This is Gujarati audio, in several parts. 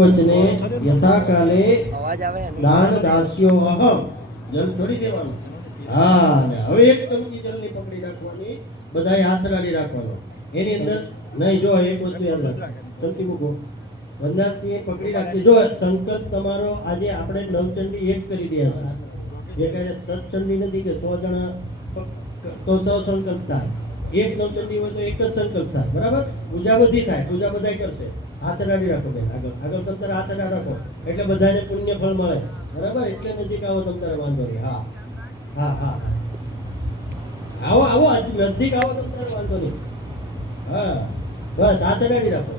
વચને યથા કાલે દાન દાસ્યો અહમ. જલ છોડી દેવાનું. હા, ને હવે એક ચમચી જલની પકડી રાખવાની, બધાએ હાથ અડાડી રાખવાનો. એની અંદર નહીં, જો એક વસ્તુ યાદ રાખ, ચમચી મૂકો. વંદાસિંહ પકડી રાખી. જો સંકલ્પ તમારો આજે આપણે નવચંડી એક કરી દે. જે કહે સત્સંગી નથી કે 100 જણા તો 100 સંકલ્પ થાય. એક નવચંડી હોય તો એક જ સંકલ્પ થાય. બરાબર? પૂજા બધી થાય, પૂજા બધા કરશે. હાથ અડાડી રાખો બેન, આગળ આગળ તમ તારે હાથ અડાડી રાખો એટલે બધાને પુણ્ય ફળ મળે. બરાબર? એટલે નજીક આવો તમ તારે વાંધો નહીં. હા હા હા, આવો આવો, નજીક આવો તમ તારે વાંધો નહીં. હા બસ, હાથ અડાડી રાખો.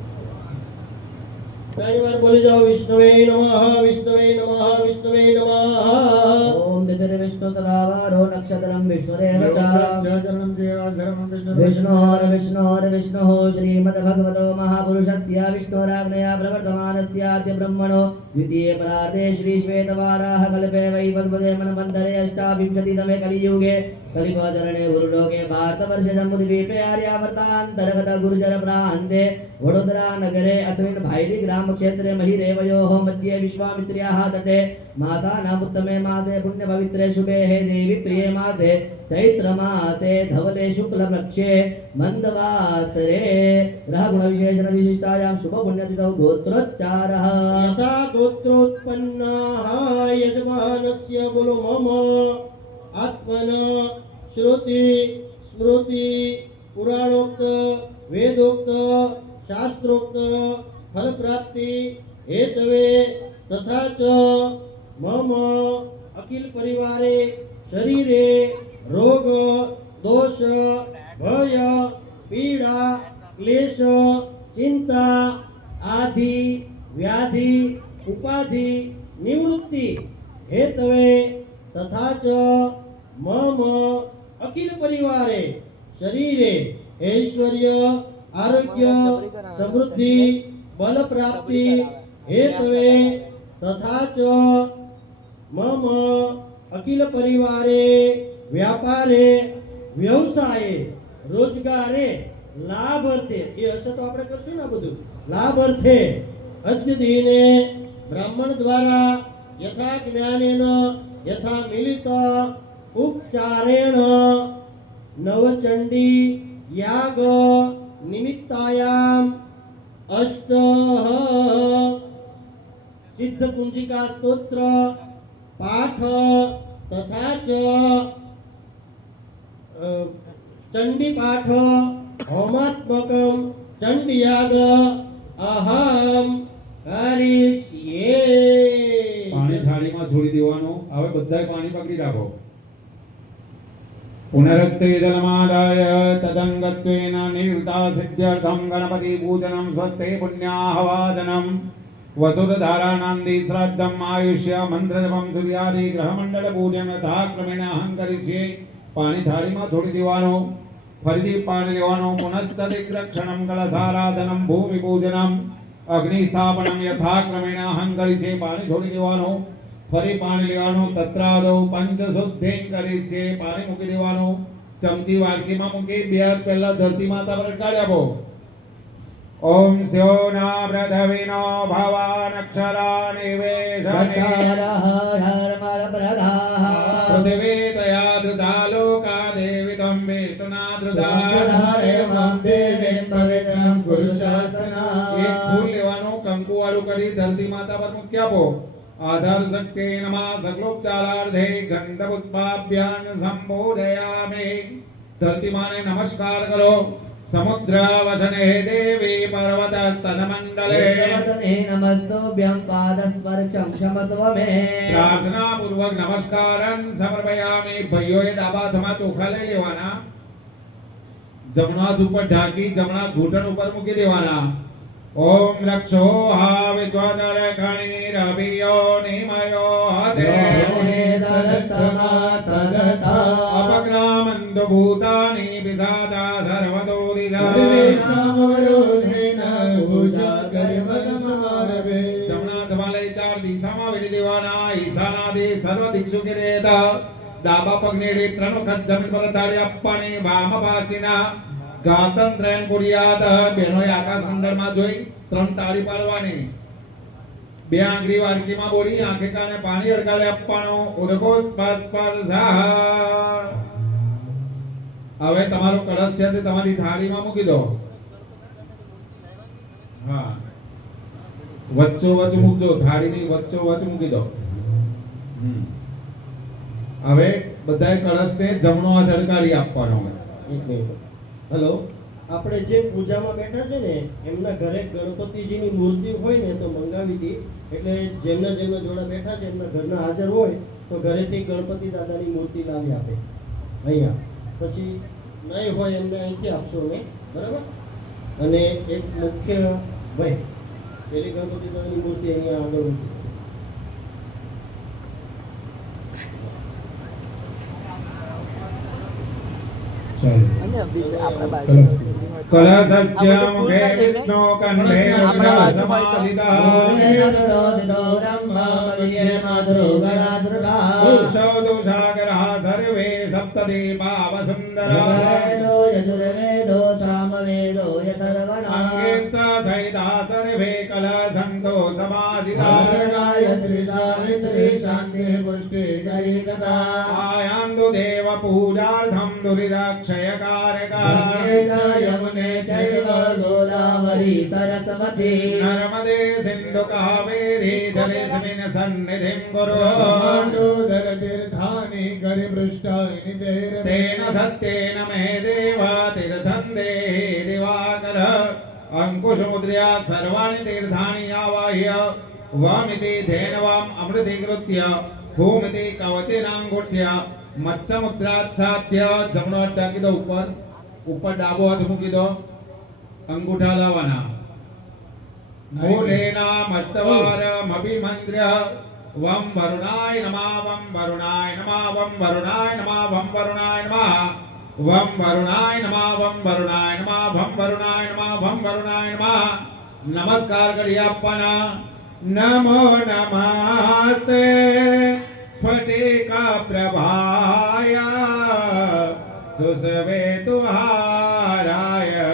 ઘણી વાર બોલી જાઓ, વિષ્ણવે નમઃ, વિષ્ણવે નમઃ, વિષ્ણવે નમઃ. ઓમ દિવ્ય વિષ્ણુ તદાવારો નક્ષત્રમ વિષ્ણુરેવ વિષ્ણોર વિષ્ણોર વિષ્ણુઃ શ્રીમદ ભગવતો મહાપુરુષસ્ય વિષ્ણોરાગ્નયા પ્રવર્તમાનસ્ય આદ્ય બ્રહ્મણો દ્વિતીય પરાર્ધે શ્રી શ્વેતવારાહ કલ્પે વૈવસ્વતે મન્વन्तरे અષ્ટાવિંશતિતમે કલિયુગે કલિકાચરણે ગુરુલોકે ભારતવર્ષે જમ્બુદ્વીપે આર્યાવર્તાંતર્ગત ગુર્જર પ્રાંતે વડોદરા નગરે અસ્મિन् ભાઈલી ગ્રામ ક્ષેત્રે મહિરેવયોઃ મધ્યે વિશ્વામિત્ર્યાઃ તટે માસાનાम् ઉત્તમે માસે પુણ્ય પવિત્રે શુભે હે દેવી પ્રિયે માસે ચૈત્ર માસે ધવલે શુક્લ પક્ષે મંદવાસરે ગ્રહ ગુણ વિશેષણ વિશિષ્ટાયામ શુભ પુણ્યતિથૌ ગોત્રોચ્ચારઃ યથા ગોત્રોત્પન્નાઃ યજમાનસ્ય બોલો મમ આત્મન શ્રુતિ સ્મૃતિ પુરાણોક્ત વેદોક્ત શાસ્ત્રોક્ત ફલ પ્રાપ્તિ હેતવે તથા ચ મમ અખિલ પરિવારે શરીરે રોગ દોષ ભય પીડા ક્લેશ ચિંતા આધિ વ્યાધિ ઉપાધિ નિવૃત્તિ હેતવે તથા ચ મમ અખિલ પરિવારે શરીરે ઐશ્વર્ય આરોગ્ય સમૃદ્ધિ બલ પ્રાપ્તિ હેતવે તથા ચ મમ અખિલ પરિવારે વ્યાપારે વ્યવસાયે રોજગારે લાભ અર્થે, એ હશે તો આપણે કરશું ને બધું, લાભ અર્થે અદ્યદીને બ્રાહ્મણ દ્વારા યથા જ્ઞાનેન યથા મિલિત ઉપચારેણ નવચંડી યાગ નિમિત્તાયામ અષ્ટ સિદ્ધ પુંજિકા સ્તોત્ર પાઠ તથા ચ ચંડી પાઠ હોમાત્મકમ ચંડીયાગ અહમ કરીષ્યે. પાણી થાળીમાં છોડી દેવાનું. હવે બધાય પાણી પકડી રાખો. પુનરસ્તે જલમાદાય તદંગત્વેન નિવૃત્તા સિદ્ધ્યર્થમ ગણપતિ પૂજનમ સ્વસ્તે પુણ્યાહવાદનમ વસુરધારાનંદી શ્રાદ્ધમ આયુષ્ય મંત્રજપમ સૂર્યાદિ ગ્રહમંડળ પૂજન તથાક્રમેણ અહં કરીષ્યે. પાણી થાળીમાં છોડી દેવાનું. ફરીથી પાણી લેવાનું. પુનસ્તદિગ્રક્ષણમ કલશારાધનમ ભૂમિ પૂજનમ અગ્નિ સ્થાપનમ યથાક્રમેણ અહં કરીષ્યે. પાણી છોડી દેવાનું. ફરી પાણી લેવાનું. તત્રાદૌ પંચશુદ્ધિં કરીષ્યે. પાણી મૂકી દેવાનું. ચમચી વાડકીમાં મૂકી 2 હાથ પહેલા ધરતી માતા પર કાઢી આપો. ઓમ સ્યોના પ્રધવિનો ભવાનક્ષરા નિવેશને પૃથિવી તયા ધૃતા લોકા દેવી તમ વિષ્ણુના ધૃતા. એક ફૂલ લેવાનું. કંકુ વાળું કરી ધરતી માતા પર મૂકી આપો. આધાર શક્તિ નમઃ સકલોપચારાર્થે ગંધ પુષ્પાભ્યાન સંબોધયામિ. ધરતી માને નમસ્કાર કરો. સમુદ્ર વસને દેવી પર્વત તનમંડલે નમસ્તોભ્યં પાદસ્પર્શં ક્ષમસ્વ મે. પ્રાર્થના પૂર્વક નમસ્કારં સમર્પયામિ. ભાઈઓએ ડાબા હાથમાં ચોખા લઈ લેવાના. જમણા હાથ ઉપર ઢાંકી જમણા ઘૂંટણ ઉપર મૂકી દેવાના. ઓમ રક્ષો હા વિશ્વદર ખણી રવિયો નિમયો હતે અપક્રામંત ભૂતાની વિસાદા સર્વતો દિશા. જમણા હાથમાં લઈ 4 દિશામાં વેલી દેવાના. ઈશાનાદિ સર્વ દિક્ષુ કિરેતા. ડાબા પગને 3 વખત જમીન પર તાળી આપવાની. વામ પાસીના ગાતન ત્રયન પુડિયાત. બહેનોએ આકાશ મંડળમાં જોઈ 3 તાળી પાડવાની. બે આંગળી વાડકીમાં બોલી આંખે કાને પાણી અડકાલે આપવાનું ઉદકો સ્પર્શા. હવે તમારો કળશ છે તે તમારી થાળીમાં મૂકી દો. હા, વચ્ચો વચ મૂકજો, થાળીની વચ્ચો વચ મૂકી દો. હવે બધાય કળશને જમણો હાથ અડકાળી આપવાનો. એક મિનિટ. હેલો, આપણે જે પૂજામાં બેઠા છે ને એમના ઘરે ગણપતિજીની મૂર્તિ હોય ને તો મંગાવી હતી. એટલે જેમના જોડે બેઠા છે એમના ઘરના હાજર હોય તો ઘરેથી ગણપતિ દાદાની મૂર્તિ લાવી આપે અહીંયા. પછી નહીં હોય એમને અહીંથી આપશો અમે, બરાબર? અને એક મુખ્ય ભાઈ પેલી ગણપતિ દાદાની મૂર્તિ અહીંયા આગળ મૂકી. કલશસ્ય મુખે વિષ્ણુ કંઠે રુદ્રસમાધિતઃ ઉષોદુષાગરઃ સર્વે સપ્તદીપા વસુંધરા અંગેસ્ત સહિતા સર્વે કલશંતો સમાધિતા આયાન્તુ દેવ પૂજાર્થમ દુરિદાક્ષયકારકા નર્મદે સિંધુ કાવેરી જલેસ્મિન સન્નિધિં કુરુ તેન સત્યેન મે દેવ તીર્થં દેહિ દિવાકર અંકુશોદ્ર્યા સર્વાણિ તીર્થાनि આવાહ્ય વમિતિ ધેનવામ અમૃતીકૃત્ય ભૂમિતિ કવચેનાંગુઠ્ય મચ્છમુદ્રાચ્છાદ્ય જમણો હાથ ઢાંકી દો ઉપર, ઉપર ડાબો હાથ મૂકી દો, અંગૂઠા લાવવાના. મૂલેના મત્તવારમભિમંત્ર્ય વમ વરુણાય નમઃ વમ વરુણાય નમઃ વમ વરુણાય નમઃ વમ વરુણાય નમઃ વમ વરુણાય નમઃ વમ વરુણાય નમઃ વમ વરુણાય નમઃ વમ વરુણાય નમઃ. નમસ્કાર કરી આપવાના. નમો નમસ્તે સ્ફટિકા પ્રભાય સુસવેતુહારાય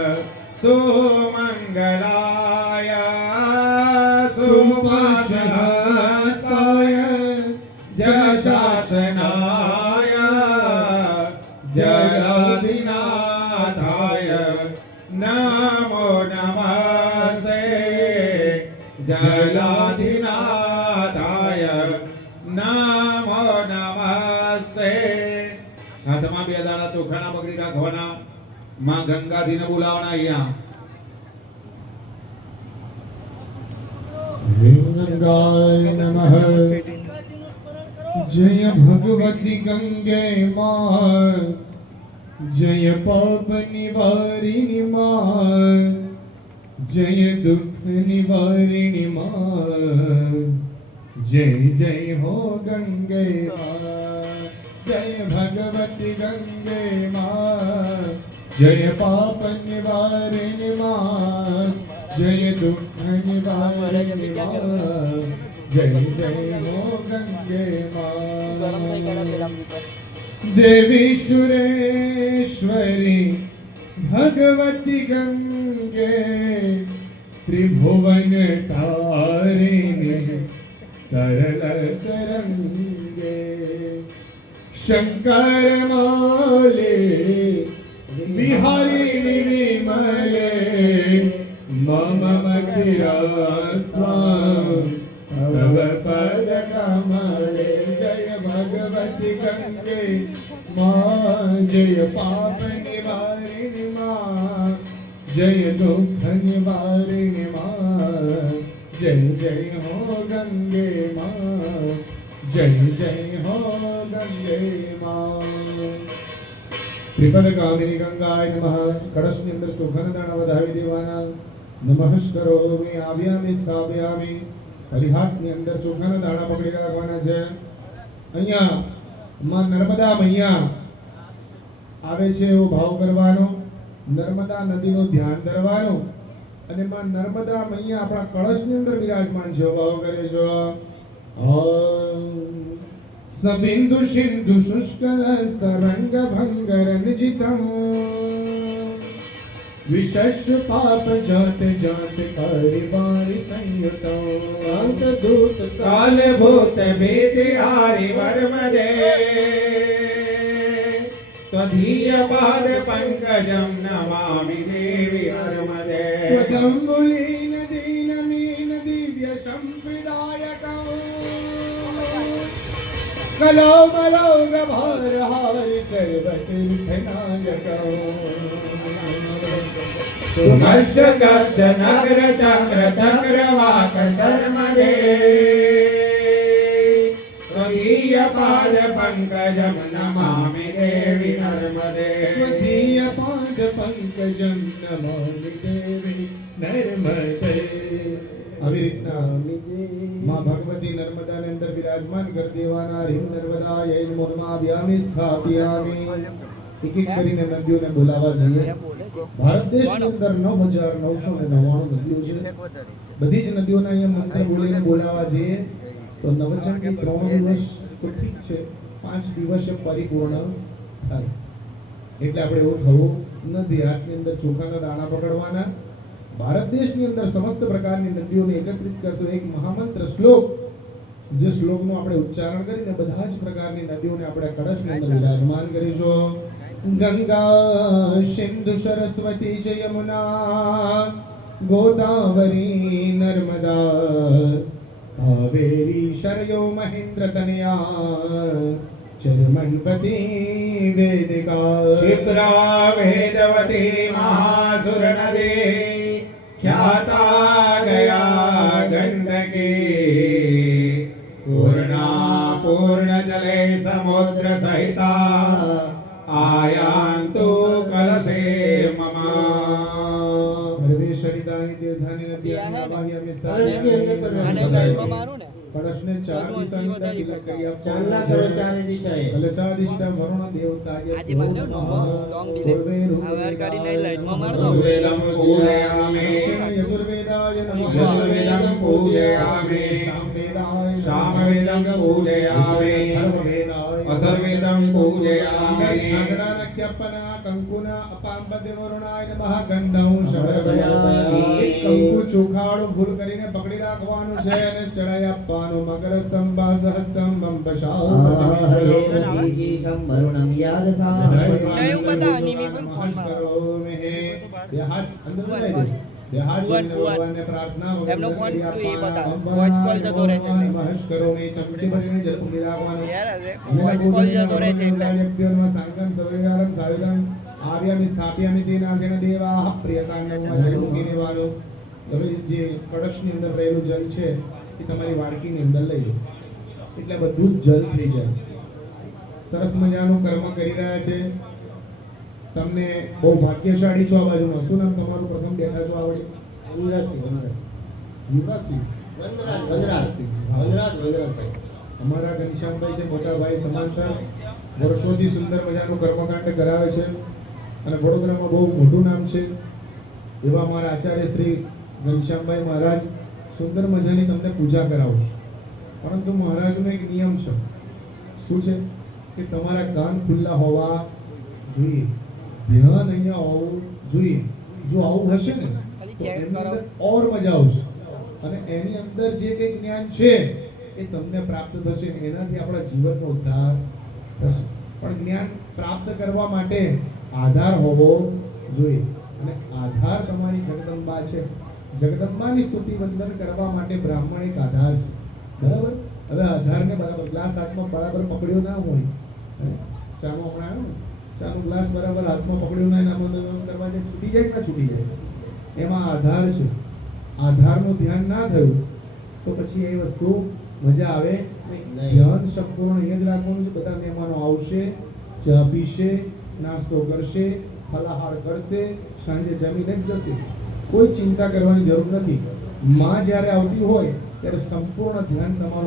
સુમંગલાય સુપાશહાસાય જશાસનાય જયાધિનાથાય નમો નમસ્તે જલાધિનાથાય નમો નમસ્તે. હાથમાં બે દાણા ચોખાના પકડી રાખવાના. માં ગંગાધીને બોલાવવાના અહીંયા. ગંગાય નમઃ. જય ભગવતી ગંગે માં, જય પાપ નિવારિણી માં, જય દુઃખ નિવારિણી માં, જય જય હો ગંગે માં. જય ભગવતી ગંગે માં, જય પાપ નિવારિણી માં, જય દુઃખ નિવારિણી માં, જય જય હો ગંગે માં. દેવી સુરેશ્વરી ભગવતી ગંગે, ત્રિભુવન તારિણી તરલ તરંગે. શંકર મૌલે વિહારિણી વિમલે, મમ મતિરા સ્વામ તવ પદ કમલે. જય ભગવતી ગંગે માં, જય પાપ નિવારિણી માં, જય દુઃખ નિવારિણી માં, જય જય હો ગંગે માં, જય જય હો ગંગે માં. ત્રિપદ કામિની ગંગાય નમઃ. કળશની અંદર ચોખાના દાણા વધાવી દેવાના. નમસ્કારોમિ આવ્યામિ સ્થાપ્યામિ. હરિહાટની અંદર ચોખાના દાણા પકડી રાખવાના છે. અહીંયા માં નર્મદા મૈયા આવે છે એવો ભાવ કરવાનો. નર્મદા નદીનું ધ્યાન ધરવાનું અને માં નર્મદા મૈયા આપણા કળશની અંદર વિરાજમાન છે એવો ભાવ કરે છો. સબિંદુ સિંધુ શુષ્કલ તરંગ ભંગ રંજિતમ विशेष पाप जात जात परिवार संयुत અંત દૂત काल भूत भीति हारि वर्म दे त्वदीय पाद पंकजम नमामि देवी नर्मदे त्वदम्बुलीन दीनमीन दिव्य संप्रदायकं कलो मलो गभारहारि सर्वतीर्थनायकं सुमर्ष गच्छ नगर चक्र चक्रवाक कर्म दे त्वदीय पाद पंकजम नमामि देवी नर्मदे त्वदीय पाद पंकजं नमामि देवी नर्मदे। આવી રીતના માં ભગવતી નર્મદાને અંદર વિરાજમાન કરી દેવાના રીમ નર્મદા યૈન મોર્માભ્યામિ સ્થાપ્યામિ એક એક કરીને નદીઓને બોલાવવા જોઈએ। ભારત દેશની અંદર 9999 નદીઓ છે। બધી જ નદીઓના અહીંયા મંત્ર બોલીને બોલાવવા જોઈએ તો નવચંડી 3 દિવસ તો ઠીક છે, 5 દિવસ પરિપૂર્ણ થાય। એટલે આપણે એવું થવું નથી। હાથની અંદર ચોખાના દાણા પકડવાના। ભારત દેશની અંદર સમસ્ત પ્રકારની નદીઓને એકત્રિત કરતો એક મહામંત્ર શ્લોક, જે શ્લોકનું આપણે ઉચ્ચારણ કરીને બધા જ પ્રકારની નદીઓને આપણે કળશની અંદર વિરાજમાન કરીશું। ગંગા સિંધુ સરસ્વતી જ યમુના ગોદાવરી નર્મદા કાવેરી શરયો મહેન્દ્ર તનયા ચરમણપતિ વેદિકા क्षिप्रा वेदवती महासुर नदी ख्याता गया गंडकी पूर्णा पूर्ण जले समुद्र सहिता आयांतु कलसे मम સર્વે શરીરાની તીર્થાની નદીઓની આવાહ્યામિ કળશની અંદર સ્થાપયામિ। કળશને ચાર દિશાની તિલક કરી ચાંદલા આપો। કરો ચારે દિશાએ કલશાધિષ્ઠ વરુણ દેવતાય આજે બંને લોંગ ડિલે હવે ગાડી નહીં લાઈટમાં માર દો यजुर्वेदं पूजयामि યજુર્વેદાય નમઃ। यजुर्वेदं पूजयामि સામવેદાય सामवेदं पूजयामि અથર્વવેદાય अथर्वेदं पूजयामि છાગડાનખ્યપના કંકુના અપાંબદે વરુણાય નમઃ। ગંધં શબરભયામિ। એક કંકુ ચોખાળું ભૂલ કરીને પકડી રાખવાનું છે અને ચડાઈ આપવાનું। મકર સ્તંભા સહસ્તંભં ईशं वरुणं यादसा નહીં બતા નિમી પણ ફોન એમનો ફોન તું એ બતા વોઇસ કોલ જતો રહે છે યાર હવે વોઇસ કોલ જતો રહે છે એટલે આવ્યામિ સ્થાપ્યામિ તેનાગેન દેવાઃ પ્રિયતાંગમ જળમુખીનેવાનો। તમે જે કળશની અંદર રહેલું જલ છે એ તમારી વાડકીની અંદર લઈ લો એટલે બધું જ જલ થઈ જાય। સરસ મજાનું કર્મ કરી રહ્યા છે। તમને બહુ ભાગ્યશાળી છો આ બાજુનો। શું નામ તમારું? પ્રથમ બેઠા છો આવડે યુવરાજસિંહ। વનરાજ અમારા ઘનશ્યામભાઈ છે, મોટા ભાઈ સમાંતર વર્ષોથી સુંદર મજાનું કર્મકાંડ કરાવે છે અને વડોદરામાં બહુ મોટું નામ છે એવા અમારા આચાર્ય શ્રી ઘનશ્યામભાઈ મહારાજ સુંદર મજાની તમને પૂજા કરાવશે। પરંતુ મહારાજનો એક નિયમ છે। શું છે? કે તમારા કાન ખુલ્લા હોવા જોઈએ, ધ્યાન અહીંયા હોવું જોઈએ। જો આવું હશે ને તો એની અંદર ઓર મજા આવશે અને એની અંદર જે કંઈ જ્ઞાન છે એ તમને પ્રાપ્ત થશે। એનાથી આપણા જીવનનો ઉદ્ધાર થશે। પણ જ્ઞાન પ્રાપ્ત કરવા માટે આધાર હોવો જોઈએ અને આધાર તમારી જગદંબા છે। જગદંબાની સ્તુતિ વંદન કરવા માટે બ્રાહ્મણ એક આધાર છે, બરાબર? હવે આધારને બરાબર ગ્લાસ હાથમાં બરાબર પકડ્યો ના હોય, ચાનો હમણાં આવ્યો ને, ચાનો ગ્લાસ બરાબર હાથમાં પકડ્યો ના નામો કરવા જાય છૂટી જાય કે ના છૂટી જાય? એમાં આધાર છે। આધારનું ધ્યાન ના થયું તો પછી એ વસ્તુ મજા આવે નહીં। ધ્યાન સંપૂર્ણ અહીંયા જ રાખવાનું છે। બધા મહેમાનો આવશે, ચા પીશે, નાસ્તો કરશે, ફલાહાર કરશે, સાંજે જમીને જ જશે। કોઈ ચિંતા કરવાની જરૂર નથી। માં જ્યારે આવતી હોય ત્યારે સંપૂર્ણ ધ્યાન તમારું